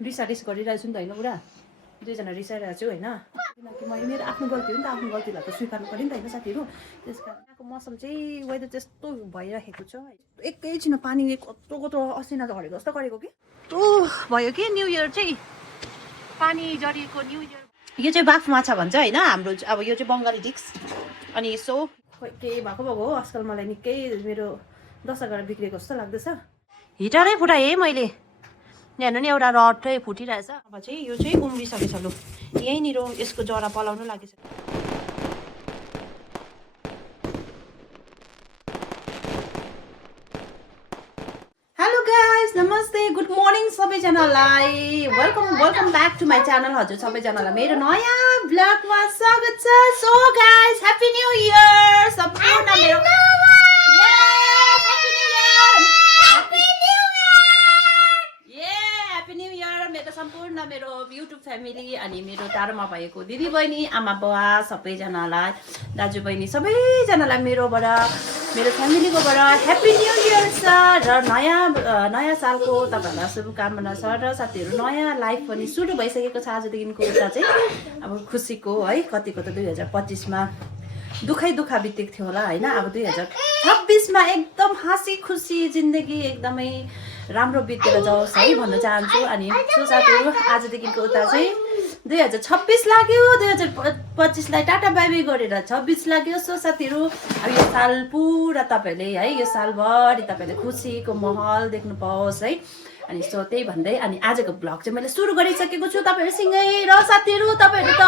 रिस गरिरहेको छु नि त होइन पुरा दुईजना रिसाइरहेको छु होइन किनकि मैले मेरो आफ्नो गल्ती हो नि त आफ्नो गल्तीलाई त स्वीकार्नु पऱ्यो नि त होइन साथीहरू त्यस कारण यहाँको मौसम चाहिँ वेदर त्यस्तो भइराखेको छ एकैछिन पानी कत्रो कत्रो असिना झरेको जस्तो गरेको कि कस्तो भयो कि न्यु इयर चाहिँ पानी झरेको न्यु इयर यो चाहिँ बाफ माछा भन्छ होइन हाम्रो अब यो चाहिँ बङ्गाली डिक्स अनि यसो केही भएको हो आजकल मलाई निकै मेरो 10-11 बिग्रेको जस्तो लाग्दैछ हिटरै फुटाएँ है मैले यहाँ हेर्नु नि एउटा रड चाहिँ फुटिरहेछ अब चाहिँ यो चाहिँ उम्रिसकेछ लु यहीँनिर यसको जरा पलाउनु लागिसक्यो हेलो गाइस नमस्ते गुड मर्निङ सबैजनालाई welcome back to my channel हजुर सबैजनालाई मेरो नयाँ भ्लगमा स्वागत छ so guys happy new year सम्पूर्ण मेरो सम्पूर्ण मेरो युट्युब फ्यामिली अनि मेरो टाढोमा भएको दिदी बहिनी आमा बुवा सबैजनालाई दाजु बहिनी सबैजनालाई मेरोबाट मेरो फ्यामिलीकोबाट ह्याप्पी न्यू इयर छ र नयाँ सालको तपाईँहरूलाई शुभकामना छ र साथीहरू नयाँ लाइफ पनि सुरु भइसकेको छ आजदेखिको उता चाहिँ अब खुसीको है कतिको त 2025मा दुःख बितेको थियो होला होइन अब 2026मा एकदम हाँसी खुसी जिन्दगी एकदमै राम्रो बितेर जाओस् है भन्न चाहन्छु अनि सो साथीहरू आजदेखिको उता चाहिँ 2026 लाग्यो 2025लाई टाटा बाई बाई गरेर 26 लाग्यो सो साथीहरू अब यो साल पुरा तपाईँहरूले है यो सालभरि तपाईँहरूले खुसीको माहौल देख्नु पाओस् है अनि सो त्यही भन्दै अनि आजको भ्लग चाहिँ मैले सुरु गरिसकेको छु तपाईँहरूसँगै र साथीहरू तपाईँहरू त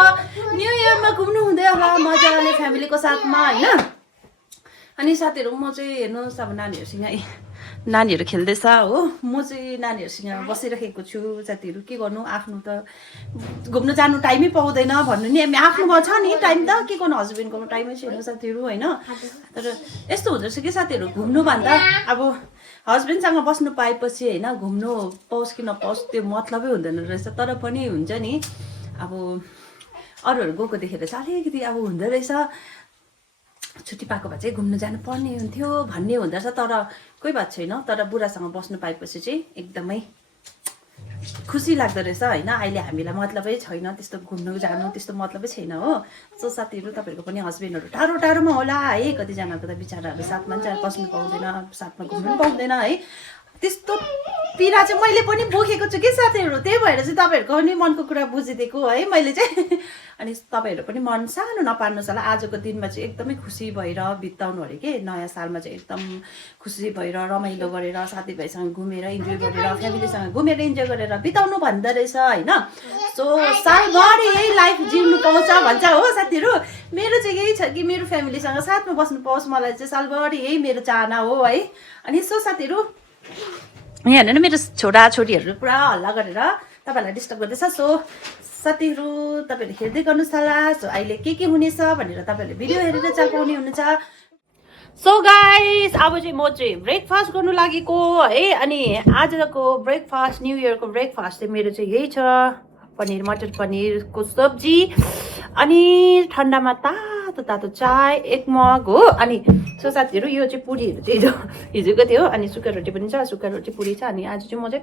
न्यु इयरमा घुम्नु हुँदै होला मजाले फ्यामिलीको साथमा होइन अनि साथीहरू म चाहिँ हेर्नुहोस् अब नानीहरू खेल्दैछ हो म चाहिँ नानीहरूसँग बसिरहेको छु साथीहरू के गर्नु आफ्नो त घुम्न जानु टाइमै पाउँदैन भन्नु नि आफ्नोमा छ नि टाइम त के गर्नु हस्बेन्डकोमा टाइमै छैन साथीहरू होइन तर यस्तो हुँदो रहेछ कि साथीहरू घुम्नुभन्दा अब हस्बेन्डसँग बस्नु पाएपछि होइन घुम्नु पाओस् कि नपाओस् त्यो मतलबै हुँदैन रहेछ तर पनि हुन्छ नि अब अरूहरू गएको देखेर चाहिँ अलिकति अब हुँदो रहेछ छुट्टी पाएको भए चाहिँ घुम्नु जानु पर्ने हुन्थ्यो भन्ने हुँदो रहेछ तर कोही बात छैन तर बुढासँग बस्नु पाएपछि चाहिँ एकदमै खुसी लाग्दो रहेछ होइन अहिले हामीलाई मतलबै छैन त्यस्तो घुम्नु जानु त्यस्तो मतलबै छैन हो सो साथीहरू तपाईँहरूको पनि हस्बेन्डहरू टाढोमा होला है कतिजनाको त बिचराहरू साथमा चाहिँ बस्नु पाउँदैन साथमा घुम्नु पनि पाउँदैन है त्यस्तो पीडा चाहिँ मैले पनि बोकेको छु कि साथीहरू त्यही भएर चाहिँ तपाईँहरूको पनि मनको कुरा बुझिदिएको है मैले चाहिँ अनि तपाईँहरू पनि मन सानो नपार्नुहोस् होला आजको दिनमा चाहिँ एकदमै खुसी भएर बिताउनु अरे के नयाँ सालमा चाहिँ एकदम खुसी भएर रमाइलो गरेर साथीभाइसँग घुमेर इन्जोय गरेर फ्यामिलीसँग घुमेर इन्जोय गरेर बिताउनु भन्दो रहेछ होइन सो सालभरि यही लाइफ जिउनु पाउँछ भन्छ हो साथीहरू मेरो चाहिँ यही छ कि मेरो फ्यामिलीसँग साथमा बस्नु पाओस् मलाई चाहिँ सालभरि यही मेरो चाहना हो है अनि सो साथीहरू यहाँ हेर्नु मेरो छोराछोरीहरू पुरा हल्ला गरेर तपाईँहरूलाई डिस्टर्ब गर्दैछ सो साथीहरू तपाईँहरूले हेर्दै गर्नुहोस् होला सो अहिले के हुनेछ भनेर तपाईँहरूले भिडियो हेरेर चाल पाउने हुनुहुन्छ सो गाइस अब चाहिँ म चाहिँ ब्रेकफास्ट गर्नु लागेको है अनि आजको ब्रेकफास्ट न्यु इयरको ब्रेकफास्ट चाहिँ मेरो चाहिँ यही छ मटर पनिरको सब्जी अनि ठन्डामा तातो चाय 1 मग हो अनि सो साथीहरू यो चाहिँ पुरीहरू चाहिँ हिजोको थियो अनि सुक्खा रोटी पनि छ सुक्खा रोटी पुरी छ अनि आज चाहिँ म चाहिँ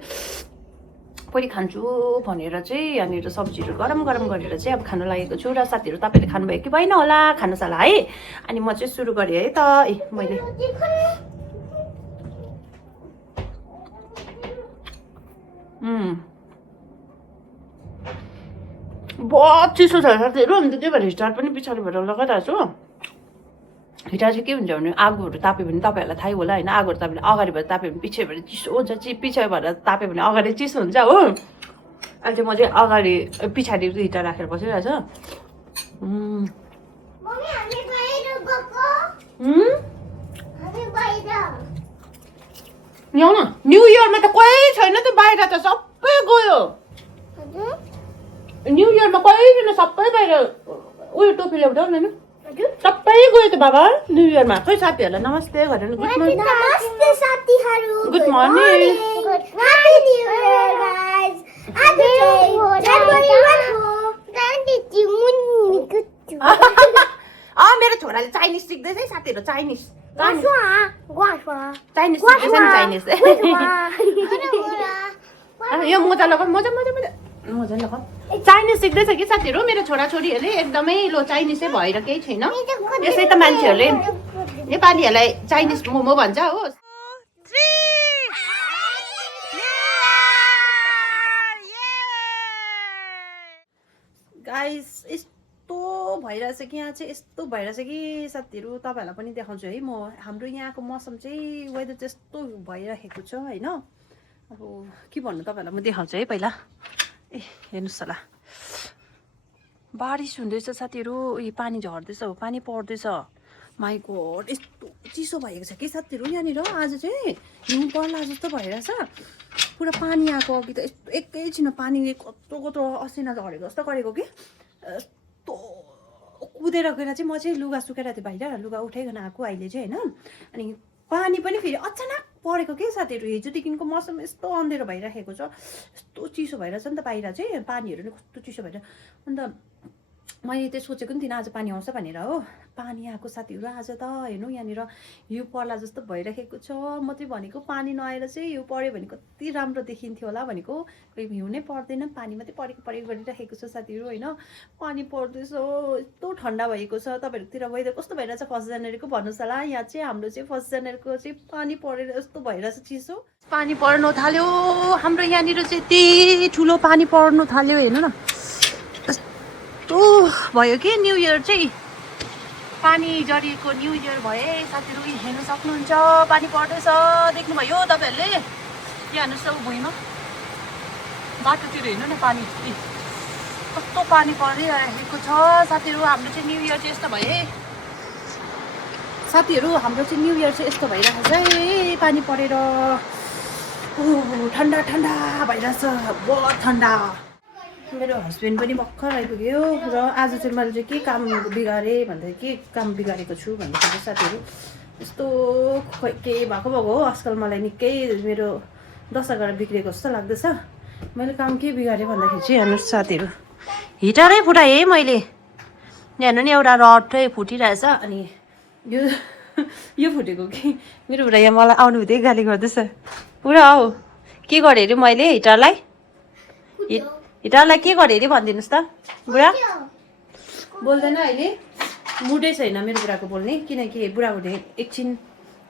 पुरी खान्छु भनेर चाहिँ यहाँनिर सब्जीहरू गरम गरेर चाहिँ अब खानु लागेको छु र साथीहरू तपाईँले खानुभयो कि भएन होला खानुहोस् होला है अनि म चाहिँ सुरु गरेँ है त मैले बहुत चिसो छ साथीहरू अन्त त्यही भएर हिटर पनि पछाडिबाट लगाइरहेको छु हिटर चाहिँ के हुन्छ भने आगोहरू ताप्यो भने तपाईँहरूलाई थाहै होला होइन आगोहरू ताप्यो भने अगाडिबाट ताप्यो भने पछाडिबाट चिसो हुन्छ पछाडिबाट ताप्यो भने अगाडि चिसो हुन्छ हो अहिले चाहिँ म चाहिँ अगाडि पछाडि हिटर राखेर बसिरहेको छु ल्याउ न न्यु इयरमा त कोही छैन त बाहिर त सबै गयो न्यु इयरमा कोही छैन सबै बाहिर उयो टोपी ल्याउँदा न सबै गयो त बाबा न्यु इयरमा खै साथीहरूलाई नमस्ते गरेर गुड मर्निङ नमस्ते साथीहरू good morning happy new year guys आज जनवरी 1 हो मेरो छोराले चाइनिज सिक्दैछ है साथीहरू चाइनिज ग्वास्वा चाइनिज सिक्दैछ नि चाइनिज यो मोजा लगाऊ मोजा मोजा मोजा मोजा लगाऊ चाइनिज सिक्दैछ कि साथीहरू मेरो छोराछोरीहरूले एकदमै लो चाइनिजै भएर केही छैन यसै त मान्छेहरूले नेपालीहरूलाई चाइनिज मोमो भन्छ हो गाइस यस्तो भइरहेछ कि यहाँ चाहिँ यस्तो भइरहेछ कि साथीहरू तपाईँहरूलाई पनि देखाउँछु है म हाम्रो यहाँको मौसम चाहिँ वेदर चाहिँ यस्तो भइरहेको छ होइन अब के भन्नु तपाईँहरूलाई म देखाउँछु है पहिला ए हेर्नुहोस् होला बारिस हुँदैछ साथीहरू यो पानी झर्दैछ हो पानी पर्दैछ माई गॉड यस्तो चिसो भएको छ कि साथीहरू यहाँनिर आज चाहिँ हिउँ पर्ला जस्तो भइरहेछ पुरा पानी आएको अघि त यस्तो एकैछिन पानी कत्रो कत्रो असिना झरेको जस्तो गरेको कि यस्तो कुदेर गएर चाहिँ म चाहिँ लुगा सुकाएर थिएँ बाहिर लुगा उठाइकन आएको अहिले चाहिँ होइन अनि पानी पनि फेरि अचानक परेको के साथीहरू हिजोदेखिको मौसम यस्तो अँधेरो भइराखेको छ यस्तो चिसो भइरहेछ नि त बाहिर चाहिँ पानीहरू नि कस्तो चिसो भएर अन्त मैले त्यो सोचेको नि थिइनँ आज पानी आउँछ भनेर हो पानी आएको साथीहरू आज त हेर्नु यहाँनिर हिउँ पर्ला जस्तो भइराखेको छ म चाहिँ भनेको पानी नआएर चाहिँ हिउँ पऱ्यो भने कति राम्रो देखिन्थ्यो होला भनेको कोही हिउँ नै पर्दैन पानी मात्रै परेको गरिराखेको छ साथीहरू होइन पानी पर्दैछ यस्तो ठन्डा भएको छ तपाईँहरूतिर वेदर कस्तो भइरहेछ 1 जनवरीको भन्नुहोस् होला यहाँ चाहिँ हाम्रो चाहिँ 1 जनवरीको चाहिँ पानी परेर यस्तो भइरहेछ चिसो पानी पर्नु थाल्यो हाम्रो यहाँनिर चाहिँ यति ठुलो पानी पर्नु थाल्यो हेर्नु न यस्तो भयो कि न्यू इयर चाहिँ पानी जरिएको न्यू इयर भए साथीहरू हेर्नु सक्नुहुन्छ पानी पर्दैछ देख्नुभयो तपाईँहरूले यहाँ हेर्नुहोस् अब भुइँमा बाटोतिर हेर्नु न पानी कस्तो पानी परिरहेको छ साथीहरू हाम्रो चाहिँ न्यू इयर चाहिँ यस्तो भए साथीहरू हाम्रो चाहिँ न्यू इयर चाहिँ यस्तो भइरहेको छ है पानी परेर ठन्डा ठन्डा भइरहेछ बहुत ठन्डा मेरो हस्बेन्ड पनि भर्खर आइपुग्यो र आज चाहिँ मैले चाहिँ के काम बिगारेँ भन्दा के काम बिगारेको छु भन्दाखेरि साथीहरू यस्तो खोइ के भएको हो आजकल मलाई निकै मेरो दशा गरेर बिग्रेको जस्तो लाग्दैछ मैले काम के बिगारेँ भन्दाखेरि चाहिँ हेर्नुहोस् साथीहरू हिटरै फुटाएँ है मैले हेर्नु नि एउटा रड चाहिँ फुटिरहेछ अनि यो फुटेको कि मेरो बुढा यहाँ मलाई आउनु हुँदै गाली गर्दैछ पुरा हौ के गरेँ अरे मैले हिटरलाई हिटरलाई के गरेँ अरे भनिदिनुहोस् त बुढा बोल्दैन अहिले मुडै छैन मेरो बुढाको बोल्ने किनकि बुढा हुने एकछिन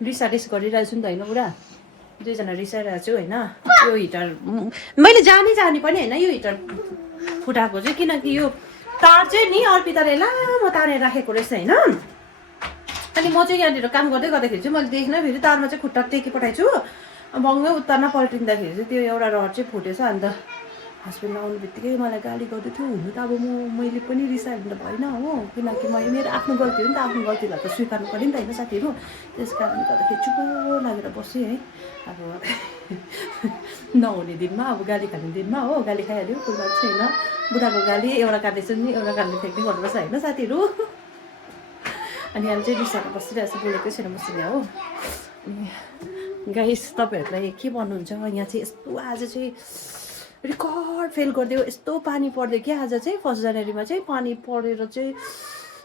रिसारिस गरिरहेको छु नि त होइन बुढा दुईजना रिसाइरहेको छु होइन यो हिटर मैले जाने पनि होइन यो हिटर फुटाएको चाहिँ किनकि यो तार चाहिँ नि अर्पिताले लामो तारेर राखेको रहेछ होइन अनि म चाहिँ यहाँनिर काम गर्दै गर्दाखेरि चाहिँ मैले देख्न फेरि तारमा चाहिँ खुट्टा टेकी पठाएछु भङ्गै उत्तारमा पल्टिँदाखेरि चाहिँ त्यो एउटा रड चाहिँ फुटेछ अन्त हस्बेन्ड आउनु बित्तिकै मलाई गाली गर्दै थियो हुनु त अब मैले पनि रिसायो भने त भएन हो किनकि मैले मेरो आफ्नो गल्ती हो नि त आफ्नो गल्तीलाई त स्वीकार्नु पऱ्यो नि त होइन साथीहरू त्यस कारणले गर्दाखेरि चुप लागेर बसेँ है अब नहुने दिनमा अब गाली खाने दिनमा हो गाली खाइहाल्यो कोही बात छैन बुढाको गाली एउटा कानले सुन्ने एउटा कानले फ्याँक्ने गर्नुपर्छ होइन साथीहरू अनि अहिले चाहिँ रिसाएर बसिरहेको छ बोलेकै छैन मसँग हो अनि गाइस तपाईँहरूलाई के भन्नुहुन्छ यहाँ चाहिँ यस्तो आज चाहिँ रेकर्ड फेल गरिदियो यस्तो पानी पर्दै कि आज चाहिँ 1 जनवरीमा चाहिँ पानी परेर चाहिँ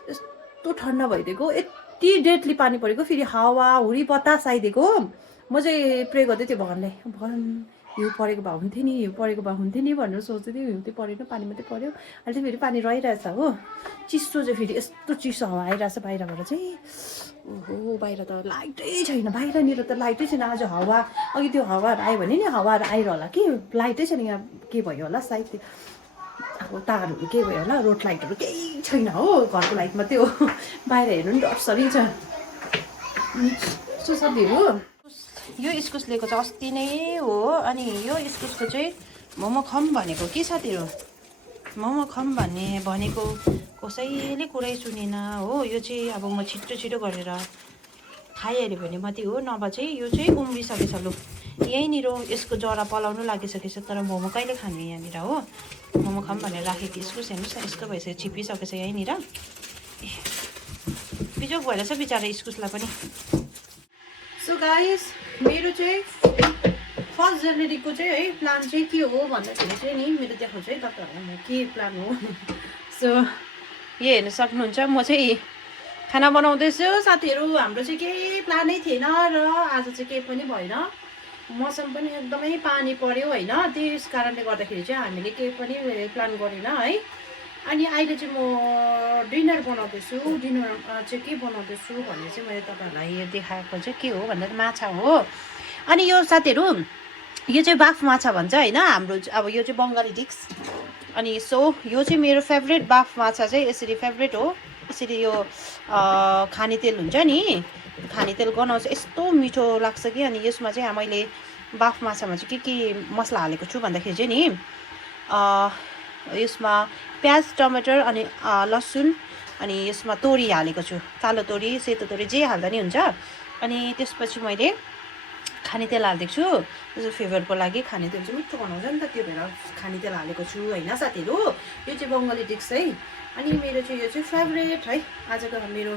यस्तो ठन्डा भइदिएको यति डेडली पानी परेको फेरि हावा हुरी बतास आइदिएको म चाहिँ प्रे गर्दै थिएँ भगवानलाई भगवान हिउँ परेको भए हुन्थ्यो नि हिउँ परेको भए हुन्थ्यो नि भनेर सोच्दै थिएँ हिउँ चाहिँ परेन पानी मात्रै पऱ्यो अहिले चाहिँ फेरि पानी रहिरहेछ हो चिसो चाहिँ फेरि यस्तो चिसो हावा आइरहेछ बाहिरबाट चाहिँ ओहो बाहिर त लाइटै छैन बाहिरनिर त लाइटै छैन आज हावा अघि त्यो हावाहरू आयो भने नि हावाहरू आइरह होला कि लाइटै छैन यहाँ के भयो होला सायद त्यो अब तारहरू के भयो होला रोड लाइटहरू केही छैन हो घरको लाइट मात्रै हो बाहिर हेर्नु नि डरसरी छ सुसाथीहरू यो इस्कुस लिएको चाहिँ अस्ति नै हो अनि यो इस्कुसको चाहिँ मोमो खम भनेको कि साथीहरू मोमो खम भनेको कसैले कुरै सुनेन हो यो चाहिँ अब म छिटो गरेर खाइहाल्यो भने मात्रै हो नभए चाहिँ यो चाहिँ उम्रिसकेछ लु यहीँनिर यसको जरा पलाउनु लागिसकेछ तर मोमो कहिले खानु यहाँनिर हो मोमो खम भनेर राखेको इस्कुस हेर्नुहोस् न यस्तो भइसक्यो छिपिसकेछ यहीँनिर बिजोग भएर छ बिचरा इस्कुसलाई पनि सो गाइस मेरो चाहिँ 1 जनवरीको चाहिँ है प्लान चाहिँ के हो भन्दाखेरि चाहिँ नि मेरो देखाउँछु है तपाईँहरूलाई के प्लान हो सो यो हेर्न सक्नुहुन्छ म चाहिँ खाना बनाउँदैछु साथीहरू हाम्रो चाहिँ केही प्लानै थिएन र आज चाहिँ केही पनि भएन मौसम पनि एकदमै पानी पर्यो होइन, त्यस कारणले गर्दाखेरि चाहिँ हामीले केही पनि प्लान गरेन है। अनि अहिले चाहिँ म डिनर बनाउँदैछु। डिनरमा चाहिँ के बनाउँदैछु भने चाहिँ मैले तपाईँहरूलाई यो देखाएको चाहिँ के हो भन्दा माछा हो। अनि यो साथीहरू यो चाहिँ बाफ माछा भन्छ होइन, हाम्रो अब यो चाहिँ बङ्गाली डिस। अनि सो यो चाहिँ मेरो फेभरेट बाफ माछा चाहिँ यसरी फेभरेट हो। यसरी यो खाने तेल हुन्छ नि, खाने तेल गनाउँछ, यस्तो मिठो लाग्छ कि। अनि यसमा चाहिँ मैले बाफ माछामा चाहिँ के मसला हालेको छु भन्दाखेरि चाहिँ नि यसमा प्याज टमाटर अनि लसुन अनि यसमा तोरी हालेको छु, कालो तोरी सेतो तोरी जे हाल्दा नि हुन्छ। अनि त्यसपछि मैले खाने तेल हालिदिएको छु, त्यसको फ्लेभरको लागि। खाने तेल चाहिँ मिठो बनाउँछ नि त, त्यो भएर खाने तेल हालेको छु होइन साथीहरू। यो चाहिँ बङ्गाली डिस है। अनि मेरो चाहिँ यो चाहिँ फेभरेट है। आजको मेरो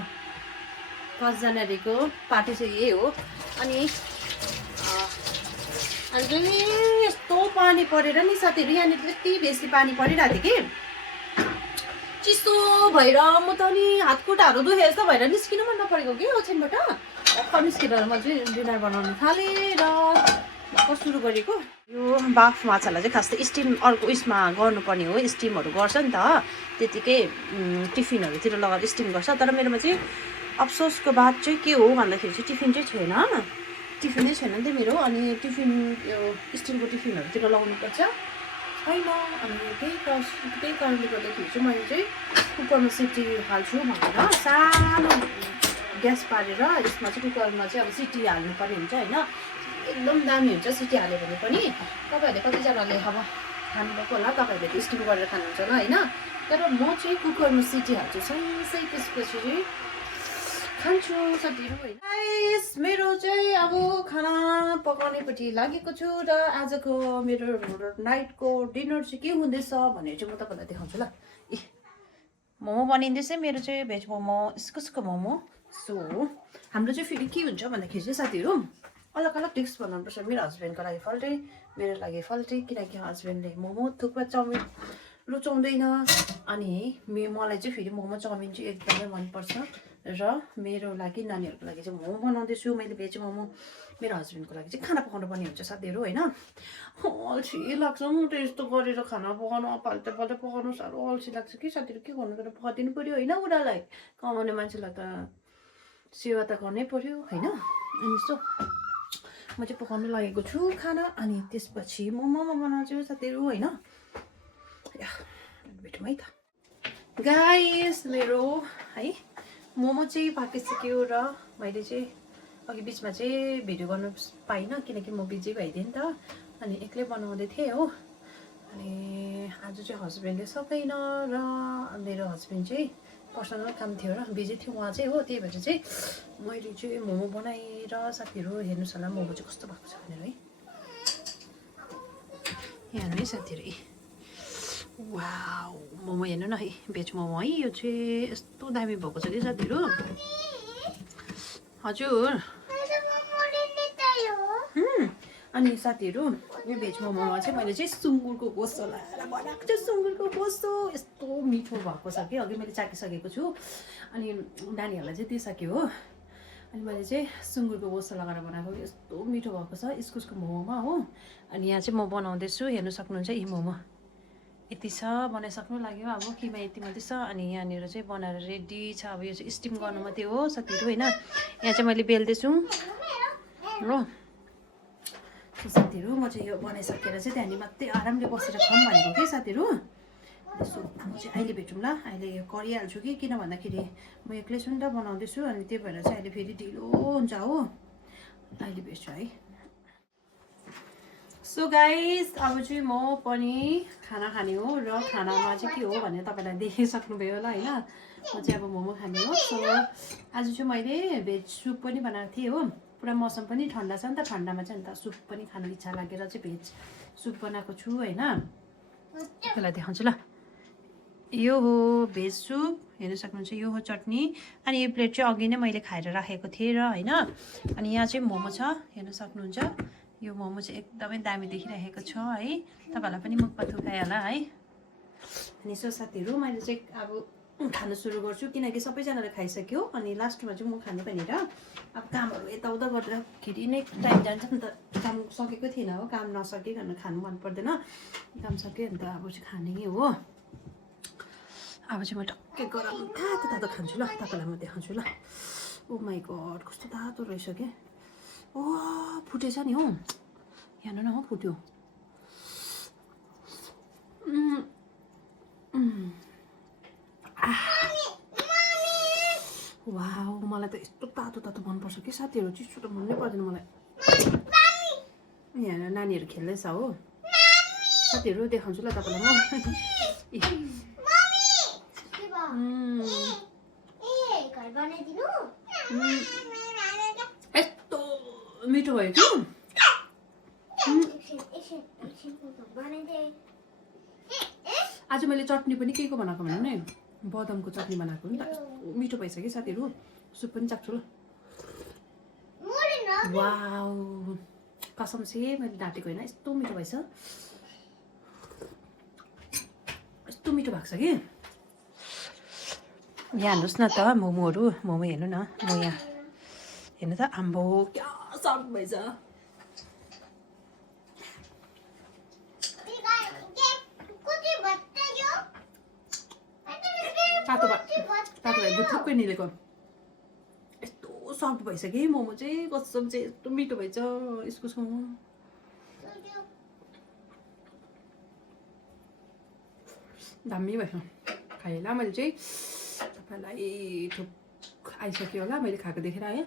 5 जनवरीको पार्टी चाहिँ यही हो। अनि अहिले यस्तो पानी परेर नि साथीहरू, यहाँनिर यति बेसी पानी परिरहेको थियो कि चिसो भएर म त अनि हातखुट्टाहरू दुखे जस्तो भएर निस्किनु मन नपरेको कि ओछ्यानबाट। भर्खर निस्केर म चाहिँ डिनर बनाउनु थालेर भर्खर सुरु गरेको। यो बाफ माछालाई चाहिँ खास त स्टिम अर्को उयसमा गर्नुपर्ने हो, स्टिमहरू गर्छ नि त त्यतिकै टिफिनहरूतिर लगाएर स्टिम गर्छ। तर मेरोमा चाहिँ अफसोसको बात चाहिँ के हो भन्दाखेरि चाहिँ टिफिन चाहिँ छैन, टिफिनै छैन नि त मेरो। अनि टिफिन यो स्टिलको टिफिनहरूतिर लगाउनुपर्छ छैन। अनि त्यही कारणले गर्दाखेरि चाहिँ मैले चाहिँ कुकरमा सिटी हाल्छु भनेर सानो ग्यास पारेर यसमा चाहिँ कुकरमा चाहिँ अब सिटी हाल्नुपर्ने हुन्छ होइन। एकदम दामी हुन्छ सिटी हाल्यो भने पनि। तपाईँहरूले कतिजनाले अब खानुभएको होला, तपाईँहरूले स्टिम गरेर खानुहुन्छ होला होइन। तर म चाहिँ कुकरमा सिटी हाल्छु सही, त्यसपछि चाहिँ खान्छु साथीहरू होइन। मेरो चाहिँ अब खाना पकाउनेपट्टि लागेको छु र आजको मेरो नाइटको डिनर चाहिँ के हुँदैछ भनेर चाहिँ म तपाईँलाई देखाउँछु ल। मोमो बनिँदैछ मेरो चाहिँ भेज मोमो, इस्कुसको मोमो। सो हाम्रो चाहिँ फेरि के हुन्छ भन्दाखेरि चाहिँ साथीहरू अलग अलग डिस बनाउनुपर्छ। मेरो हस्बेन्डको लागि फाल्टै, मेरो लागि फाल्टै, किनकि हस्बेन्डले मोमो थुक्पा चाउमिन रुचाउँदैन। अनि मलाई चाहिँ फेरि मोमो चाउमिन चाहिँ एकदमै मनपर्छ। र मेरो लागि नानीहरूको लागि चाहिँ मोमो बनाउँदैछु मैले भेज मोमो। मेरो हस्बेन्डको लागि चाहिँ खाना पकाउनु पर्ने हुन्छ साथीहरू होइन। अल्छी लाग्छ म त यस्तो गरेर खाना पकाउनु, पाल्टा पकाउनु साह्रो अल्छी लाग्छ कि साथीहरू। के गर्नु तर पकाइदिनु पऱ्यो होइन, उनीहरूलाई कमाउने मान्छेलाई त सेवा त गर्नै पऱ्यो होइन। अनि सो म चाहिँ पकाउनु लागेको छु खाना। अनि त्यसपछि मोमो बनाउँछु साथीहरू होइन। भेटौँ है त गाइस। मेरो है मोमो चाहिँ पाकिसक्यो र मैले चाहिँ अघि बिचमा चाहिँ भिडियो गर्नु पाइनँ किनकि म बिजी भइदिएँ नि त। अनि एक्लै बनाउँदै थिएँ हो। अनि आज चाहिँ हस्बेन्डले सकेन र मेरो हस्बेन्ड चाहिँ पर्सनल काम थियो र बिजी थियो उहाँ चाहिँ हो। त्यही भएर चाहिँ मैले चाहिँ मोमो बनाएर साथीहरू हेर्नुहोस् होला मोमो चाहिँ कस्तो भएको छ भनेर है। हेर्नु है साथीहरू, वाउ मोमो हेर्नु न है, भेज मोमो है। यो चाहिँ यस्तो दामी भएको छ कि साथीहरू। हजुर अनि साथीहरू यो भेज मोमोमा चाहिँ मैले चाहिँ सुँगुरको गोस्ट लगाएर बनाएको छु। सुँगुरको गोस्ट यस्तो मिठो भएको छ कि अघि मैले चाखिसकेको छु। अनि नानीहरूलाई चाहिँ दिइसक्यो हो। अनि मैले चाहिँ सुँगुरको गोस्ट लगाएर बनाएको यस्तो मिठो भएको छ इस्कुसको मोमोमा हो। अनि यहाँ चाहिँ म बनाउँदैछु, हेर्नु सक्नुहुन्छ यी मोमो यति छ, बनाइसक्नु लाग्यो अब किमा यति मात्रै छ। अनि यहाँनिर चाहिँ बनाएर रेडी छ। अब यो चाहिँ स्टिम गर्नु मात्रै हो साथीहरू होइन। यहाँ चाहिँ मैले बेल्दैछु हो साथीहरू। म चाहिँ यो बनाइसकेर चाहिँ त्यहाँनिर मात्रै आरामले बसेर खाऊँ भनेको कि साथीहरू। सो म चाहिँ अहिले भेटौँ ल। अहिले गरिहाल्छु कि किन भन्दाखेरि म एक्लै छु नि त बनाउँदैछु। अनि त्यही भएर चाहिँ अहिले फेरि ढिलो हुन्छ हो। अहिले भेट्छु है। सो गाइस अब चाहिँ म पनि खाना खाने हो र खानामा चाहिँ के हो भनेर तपाईँलाई देखिसक्नुभयो होला होइन। म चाहिँ अब मोमो खाने हो। सो आज चाहिँ मैले भेज सुप पनि बनाएको थिएँ हो। पुरा मौसम पनि ठन्डा छ नि त, ठन्डामा चाहिँ अन्त सुप पनि खानु इच्छा लागेर चाहिँ भेज सुप बनाएको छु होइन। तपाईँलाई देखाउँछु ल। यो हो भेज सुप, हेर्नु सक्नुहुन्छ। यो हो चटनी। अनि यो प्लेट चाहिँ अघि नै मैले खाएर राखेको थिएँ र होइन। अनि यहाँ चाहिँ मोमो छ, हेर्नु सक्नुहुन्छ। यो मोमो चाहिँ एकदमै दामी देखिरहेको छ है। तपाईँहरूलाई पनि मुखमा थुकायो होला है। अनि सो साथीहरू मैले चाहिँ अब खानु सुरु गर्छु किनकि सबैजनाले खाइसक्यो। अनि लास्टमा चाहिँ म खाने भनेर अब कामहरू यताउता गर्दाखेरि नै टाइम जान्छ नि त। काम सकेको थिएन हो काम नसकिकन खानु मन पर्दैन काम सक्यो अन्त अब चाहिँ खाने हो अब चाहिँ म टक्कै गरम तातो तातो खान्छु ल तपाईँलाई म देखाउँछु ल ओ माई गड कस्तो तातो रहेछ क्या ओ फुटेछ नि हौ यहाँ न हो फुट्यो वाउ मलाई त यस्तो तातो तातो मनपर्छ कि साथीहरू चिसो त मननै पर्दैन मलाई यहाँ नानीहरू खेल्दैछ हो साथीहरू देखाउँछु ल तपाईँलाई म यस्तो मिठो भयो कि आज मैले चटनी पनि के को बनाएको भन्नु नि बदामको चटनी बनाएको नि त यस्तो मिठो भइसक्यो कि साथीहरू सुप पनि चाख्छु ल वाउ कसम से मैले ढाँटेको होइन यस्तो मिठो भएछ यस्तो मिठो भएको छ कि यहाँ हेर्नुहोस् न त मोमोहरू मोमो हेर्नु न म यहाँ हेर्नु त आम्बो क्या सफ्ट भएछ तातो भयो बुथुक्कै निलेको यस्तो सफ्ट भएछ कि मोमो चाहिँ कसम चाहिँ यस्तो मिठो भएछ इस्कुसको मोमो दामी भएछ खाएँ ल मैले चाहिँ तपाईँलाई थुक आइसक्यो होला मैले खाएको देखेर आएँ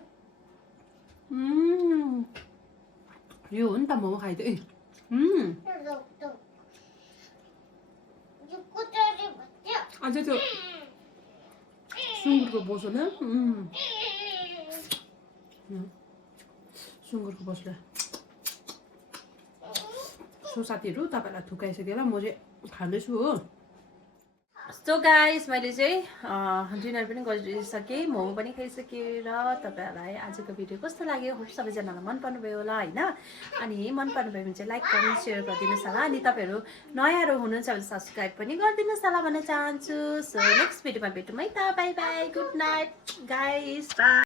यो हो नि त मोमो खाइदियो अझै त्यो सुँगुरको बोसो न सुँगुरको बोसले सो साथीहरू तपाईँलाई थुकाइसक्यो होला म चाहिँ खाँदैछु हो सो गाइस मैले चाहिँ डिनर पनि गरिसकेँ मोमो पनि खाइसकेँ र तपाईँहरूलाई आजको भिडियो कस्तो लाग्यो होप सबैजनालाई मन पर्नुभयो होला होइन अनि मन पर्नुभयो भने चाहिँ लाइक कमेन्ट सेयर गरिदिनुहोस् होला अनि तपाईँहरू नयाँहरू हुनुहुन्छ भने सब्सक्राइब पनि गरिदिनुहोस् होला भन्न चाहन्छु सो नेक्स्ट भिडियोमा भेटौँ है त by by good night guys by